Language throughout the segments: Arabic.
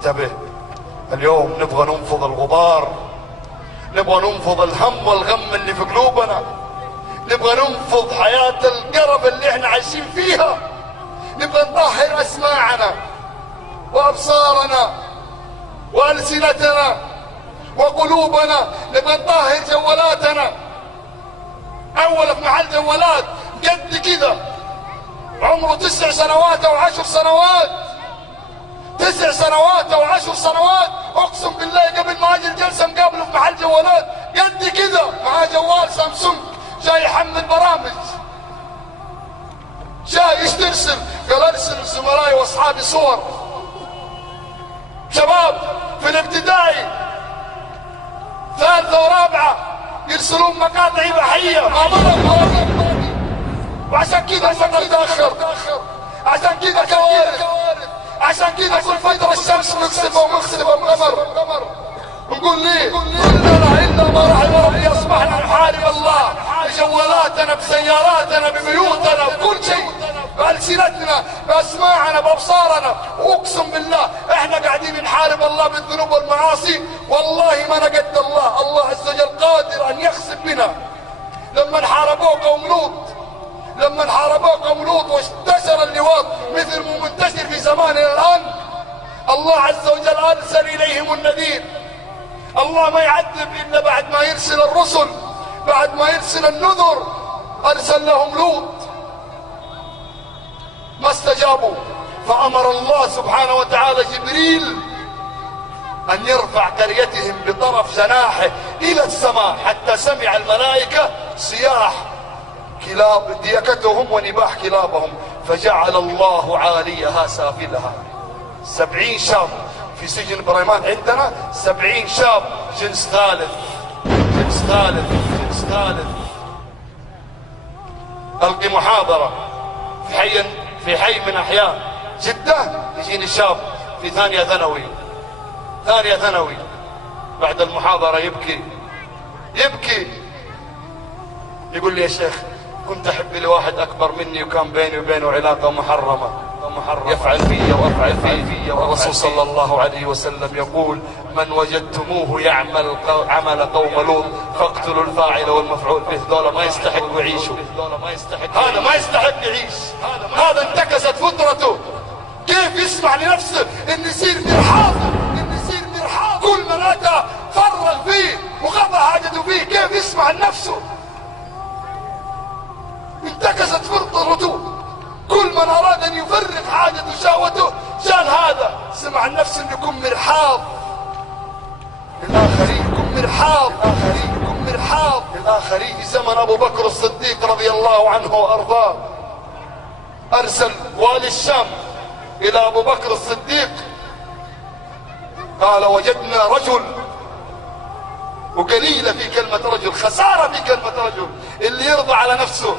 انتبه، اليوم نبغى ننفض الغبار، نبغى ننفض الهم والغم اللي في قلوبنا، نبغى ننفض حياة القرف اللي احنا عايشين فيها، نبغى نطهر اسماعنا وابصارنا والسنتنا وقلوبنا، نبغى نطهر جوالاتنا. اول في محل جوالات قد كذا عمره 9 سنوات او 10 سنوات، 9 سنوات او 10 سنوات، اقسم بالله قبل ما اجي الجلسه مقابله في محل جوالات قد كذا معاه جوال سامسونج، جاي يحمل برامج، جاي ايش ترسل؟ قال ارسل لزملائي واصحابي صور. شباب في الابتدائي ثالثه ورابعه يرسلون مقاطع اباحيه ما مرض، وعشان كذا الفجر تاخر، عشان كذا كوارث، عشان كذا كل فتره الشمس مكسفه ومخسفه القمر. نقول ليه؟ كلنا الا ما رحم ربي اصبحنا نحارب الله بجوالاتنا بسياراتنا ببيوتنا بكل شيء، بألسنتنا بأسماعنا بأبصارنا. واقسم بالله احنا قاعدين نحارب الله بالذنوب والمعاصي، والله ما نقد الله. الله عز وجل قادر ان يخسف بنا. لما حاربوه قوم لوط، لما حاربوه قوم لوط وانتشر اللواط مثل ما منتشر في زماننا الان، الله عز وجل ارسل اليهم النذير. الله ما يعذب الا بعد ما يرسل الرسل، بعد ما يرسل النذر. ارسل لهم لوط ما استجابوا، فامر الله سبحانه وتعالى جبريل ان يرفع قريتهم بطرف جناحه الى السماء، حتى سمع الملائكه صياح كلاب ديكتهم ونباح كلابهم، فجعل الله عاليها سافلها. 70 شاب في سجن بريمان عندنا، 70 شاب جنس ثالث، جنس ثالث، جنس ثالث. القي محاضرة في حي من احياء جدة، يجيني شاب في ثانية ثانوي، ثانية ثانوي، بعد المحاضرة يبكي يقول لي يا شيخ كنت احب لواحد اكبر مني وكان بيني وبينه علاقة محرمة، يفعل في وافعل في. والرسول صلى الله عليه وسلم يقول من وجدتموه يعمل عمل قوم لوط فاقتلوا الفاعل والمفعول به. ذولا ما يستحقوا يعيشوا، هذا ما يستحق يعيش، هذا انتكست فطرته. كيف يسمح لنفسه ان يصير مرحاض، كل من اتى فرغ فيه وقضى حاجته فيه، كيف يسمح لنفسه؟ انتكست فطرته. كل من اراد ان يفرغ حاجته وشهوته شان هذا، سمع نفسه انه يكون مرحاض للاخرين، يكون مرحاض للاخرين. في زمن ابو بكر الصديق رضي الله عنه وارضاه، ارسل والي الشام الى ابو بكر الصديق قال وجدنا رجل، وقليلة في كلمة رجل، خسارة في كلمة رجل، اللي يرضى على نفسه،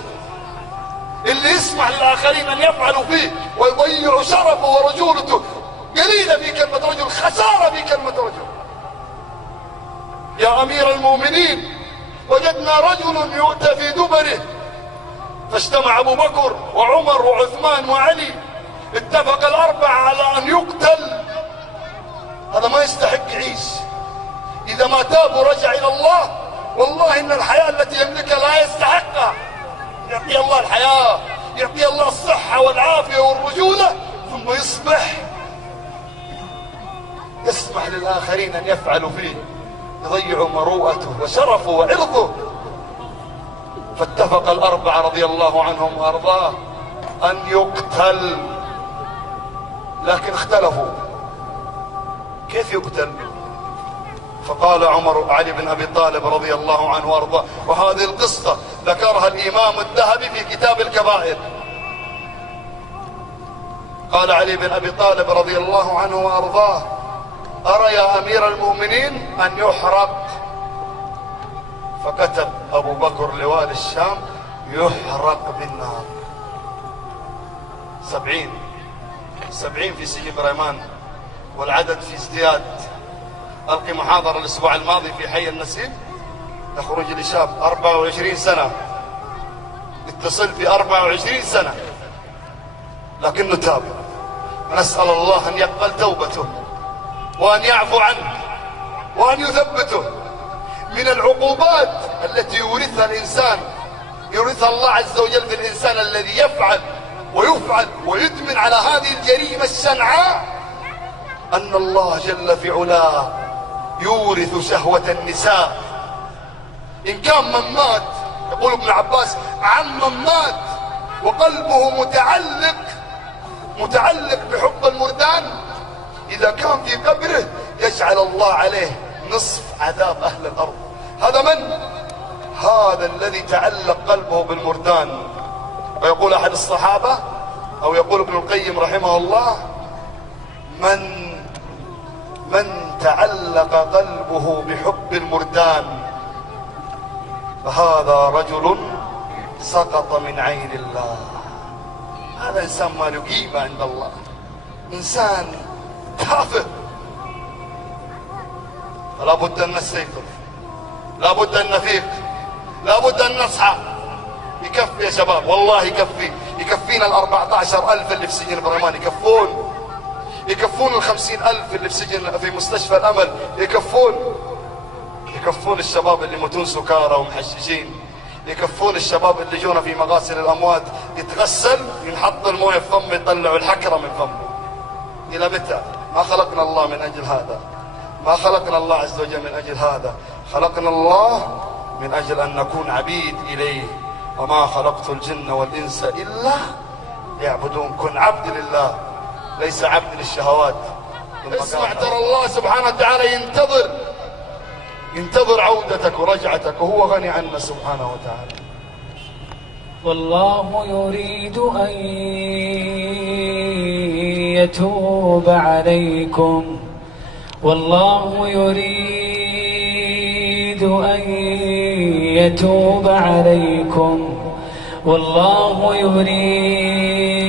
اللي يسمح للآخرين أن يفعلوا فيه ويضيعوا شرفه ورجولته، قليلة في كلمة رجل، خسارة في كلمة رجل. يا أمير المؤمنين وجدنا رجل يؤتى في دبره، فاجتمع أبو بكر وعمر وعثمان وعلي، اتفق الأربعة على أن يقتل. هذا ما يستحق يعيش. إذا ما تاب ورجع إلى الله، والله إن الحياة التي يملكها لا يستحقها. يعطي الله الحياة، يعطي الله الصحة والعافية والرجولة، ثم يصبح يسمح للآخرين أن يفعلوا فيه، يضيعوا مروءته وشرفه وعرضه. فاتفق الأربعة رضي الله عنهم وأرضاه أن يقتل، لكن اختلفوا كيف يقتل. فقال علي بن أبي طالب رضي الله عنه وأرضاه، وهذه القصة ذكرها الإمام الذهبي في كتاب الكبائر. قال علي بن أبي طالب رضي الله عنه وأرضاه أرى يا أمير المؤمنين أن يحرق. فكتب أبو بكر لوالي الشام يحرق بالنار. 70 في سجن بريمان، والعدد في ازدياد. ألقي محاضرة الأسبوع الماضي في حي النسيم، يخرج لي شاب 24 سنة، اتصل ب 24 سنة لكنه تاب. نسأل الله أن يقبل توبته، وأن يعفو عنه وأن يثبته من العقوبات التي يورثها الإنسان، يورثها الله عز وجل في الإنسان الذي يفعل ويدمن على هذه الجريمة الشنعاء، أن الله جل في علاه يورث شهوة النساء. إن كان من مات، يقول ابن عباس، عن من مات وقلبه متعلق بحب المردان، إذا كان في قبره يجعل الله عليه نصف عذاب أهل الأرض. هذا من؟ هذا الذي تعلق قلبه بالمردان. ويقول أحد الصحابة، أو يقول ابن القيم رحمه الله: من تعلق قلبه بحب المردان فهذا رجل سقط من عين الله. هذا إنسان ما له قيمة عند الله، إنسان تافه. فلا بد أن نستيقظ، لا بد أن نفيق، لا بد أن نصحى. يكفي يا شباب، والله يكفينا 14,000 اللي في سجن بريمان، يكفون 50,000 اللي في سجن في مستشفى الأمل، يكفون الشباب اللي يموتون سكارى ومحششين، يكفون الشباب اللي جونا في مغاسل الأموات يتغسل ينحط المويه في فمه يطلعوا الحكرة من فمه. إلى متى؟ ما خلقنا الله من أجل هذا، ما خلقنا الله عز وجل من أجل هذا، خلقنا الله من أجل أن نكون عبيد إليه. وما خلقت الجن والإنس إلا يعبدون. كن عبد لله، ليس عبد للشهوات. اسمع، ترى الله سبحانه وتعالى ينتظر عودتك ورجعتك، وهو غني عنا سبحانه وتعالى. والله يريد أن يتوب عليكم، والله يريد أن يتوب عليكم، والله يريد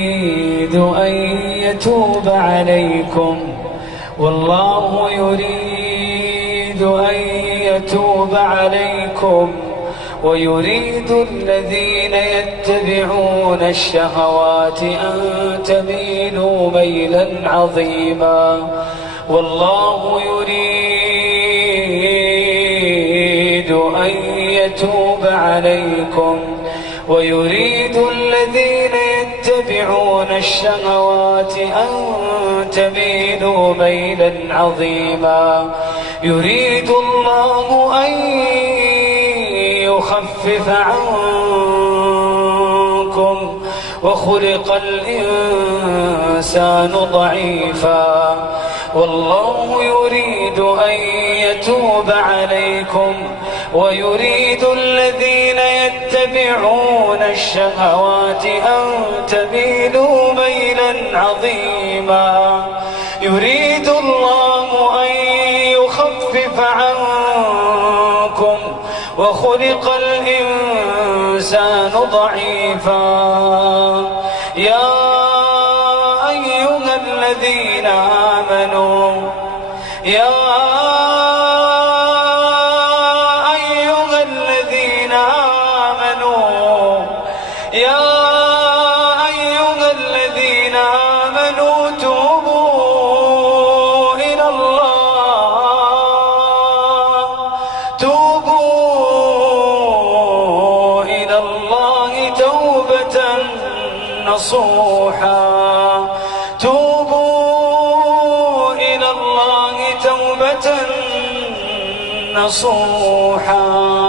أن يتوب عليكم، والله يريد أن يتوب عليكم، ويريد الذين يتبعون الشهوات أن تميلوا ميلا عظيما. والله يريد أن يتوب عليكم، ويريد الذين يتبعون الشهوات أن تميلوا ميلا عظيما. يريد الله أن يخفف عنكم، وخلق الإنسان ضعيفا. والله يريد أن يتوب عليكم، ويريد الذين يتبعون الشهوات أن تميلوا ميلا عظيما. يريد الله أن يخفف عنكم، وخلق الإنسان ضعيفا. يا أيها الذين آمنوا، يا أيها الذين آمنوا، يا أيها الذين آمنوا توبوا إلى الله، توبوا إلى الله توبة نصوحا، توبوا إلى الله توبة نصوحا.